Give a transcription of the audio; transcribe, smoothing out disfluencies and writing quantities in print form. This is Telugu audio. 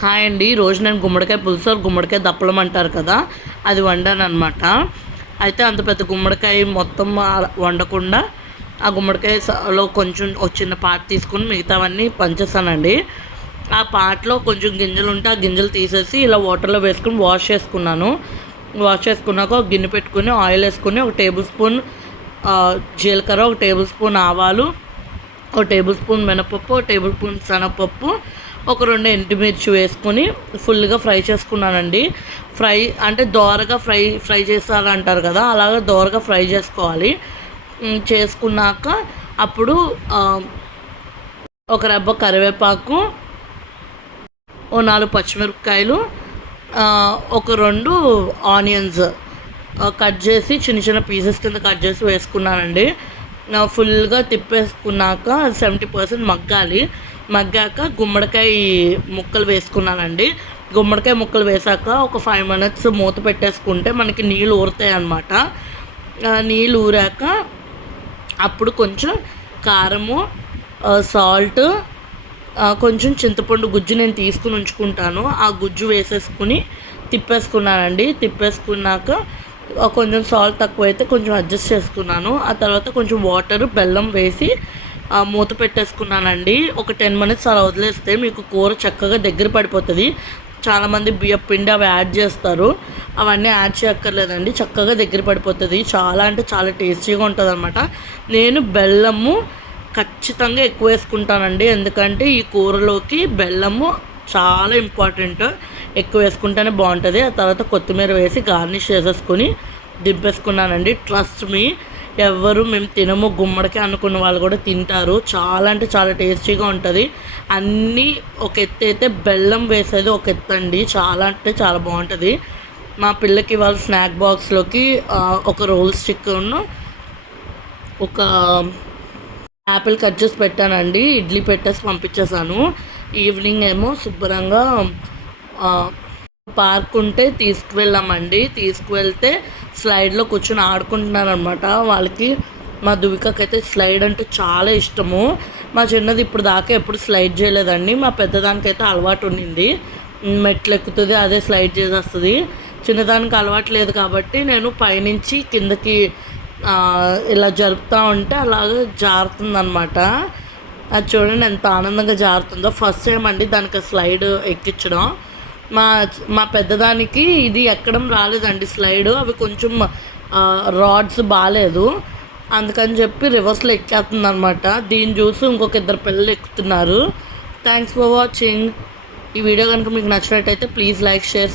హాయ్ అండి. ఈరోజు నేను గుమ్మడికాయ పులుసు గుమ్మడికాయ దప్పలం అంటారు కదా, అది వండాను అనమాట. అయితే అంత పెద్ద గుమ్మడికాయ మొత్తం వండకుండా ఆ గుమ్మడికాయలో కొంచెం ఒక చిన్న పార్ట్ తీసుకుని మిగతావన్నీ పంచేసానండి. ఆ పార్ట్లో కొంచెం గింజలు ఉంటే ఆ గిన్నెలు తీసేసి ఇలా వాటర్లో వేసుకుని వాష్ చేసుకున్నాను. వాష్ చేసుకున్నాక ఒక గిన్నె పెట్టుకుని ఆయిల్ వేసుకుని ఒక టేబుల్ స్పూన్ జీలకర్ర, ఒక టేబుల్ స్పూన్ ఆవాలు, ఒక టేబుల్ స్పూన్ మినపప్పు, ఒక టేబుల్ స్పూన్ శనగపప్పు, ఒక 2 ఎండుమిర్చి వేసుకొని ఫుల్గా ఫ్రై చేసుకున్నానండి. ఫ్రై అంటే దోరగా ఫ్రై చేస్తారంటారు కదా, అలాగే దోరగా ఫ్రై చేసుకోవాలి. చేసుకున్నాక అప్పుడు ఒక రెబ్బ కరివేపాకు, ఓ 4 పచ్చిమిరపకాయలు, ఒక 2 ఆనియన్స్ కట్ చేసి చిన్న చిన్న పీసెస్ కింద కట్ చేసి వేసుకున్నానండి. ఫుల్గా తిప్పేసుకున్నాక 70% మగ్గాలి. మగ్గాక గుమ్మడికాయ ముక్కలు వేసుకున్నానండి. గుమ్మడికాయ ముక్కలు వేసాక ఒక 5 minutes మూత పెట్టేసుకుంటే మనకి నీళ్ళు ఊరుతాయి అన్నమాట. నీళ్ళు ఊరాక అప్పుడు కొంచెం కారము, సాల్ట్, కొంచెం చింతపండు గుజ్జు నేను తీసుకుని ఉంచుకుంటాను, ఆ గుజ్జు వేసేసుకుని తిప్పేసుకున్నానండి. తిప్పేసుకున్నాక కొంచెం సాల్ట్ తక్కువైతే కొంచెం అడ్జస్ట్ చేసుకున్నాను. ఆ తర్వాత కొంచెం వాటర్, బెల్లం వేసి మూత పెట్టేసుకున్నానండి. ఒక 10 minutes అలా వదిలేస్తే మీకు కూర చక్కగా దగ్గర పడిపోతుంది. చాలామంది బియ్యం పిండి అవి యాడ్ చేస్తారు, అవన్నీ యాడ్ చేయక్కర్లేదండి, చక్కగా దగ్గర పడిపోతుంది. చాలా అంటే చాలా టేస్టీగా ఉంటుంది అనమాట. నేను బెల్లము ఖచ్చితంగా ఎక్కువ వేసుకుంటానండి, ఎందుకంటే ఈ కూరలోకి బెల్లము చాలా ఇంపార్టెంట్. ఎక్కువ వేసుకుంటేనే బాగుంటుంది. ఆ తర్వాత కొత్తిమీర వేసి గార్నిష్ చేసేసుకొని దింపేసుకున్నానండి. ట్రస్ట్ మీ, ఎవరు మేము తినము గుమ్మడికాయ అనుకున్న వాళ్ళు కూడా తింటారు. చాలా అంటే చాలా టేస్టీగా ఉంటుంది. అన్నీ ఒక ఎత్తు అయితే బెల్లం వేసేది ఒక ఎత్తు అండి, చాలా అంటే చాలా బాగుంటుంది. మా పిల్లకి వాళ్ళ స్నాక్ బాక్స్లోకి ఒక రోల్ స్టిక్ను, ఒక యాపిల్ కట్ చేసి పెట్టానండి. ఇడ్లీ పెట్టేసి పంపించేసాను. ఈవినింగ్ ఏమో శుభ్రంగా పార్క్ ఉంటే తీసుకువెళ్ళామండి. తీసుకువెళ్తే స్లైడ్లో కూర్చొని ఆడుకుంటున్నారు అనమాట. వాళ్ళకి మా దువికకైతే స్లైడ్ అంటే చాలా ఇష్టము. మా చిన్నది ఇప్పుడు దాకా ఎప్పుడు స్లైడ్ చేయలేదండి. మా పెద్దదానికైతే అలవాటు ఉండింది, మెట్లు ఎక్కుతుంది, అదే స్లైడ్ చేసేస్తుంది. చిన్నదానికి అలవాటు లేదు కాబట్టి నేను పైనుంచి కిందకి ఇలా జరుపుతూ ఉంటే అలాగే జారుతుందనమాట. అది చూడండి ఎంత ఆనందంగా జారుతుందో. ఫస్ట్ టైం అండి దానికి స్లైడ్ ఎక్కించడం. మా పెద్దదానికి ఇది ఎక్కడం రాలేదండి స్లైడ్, అవి కొంచెం రాడ్స్ బాగాలేదు, అందుకని చెప్పి రివర్స్లో ఎక్కేస్తుంది అనమాట. దీన్ని చూసి ఇంకొక 2 పిల్లలు ఎక్కుతున్నారు. Thanks for watching. ఈ వీడియో కనుక మీకు నచ్చినట్టయితే ప్లీజ్ లైక్, షేర్,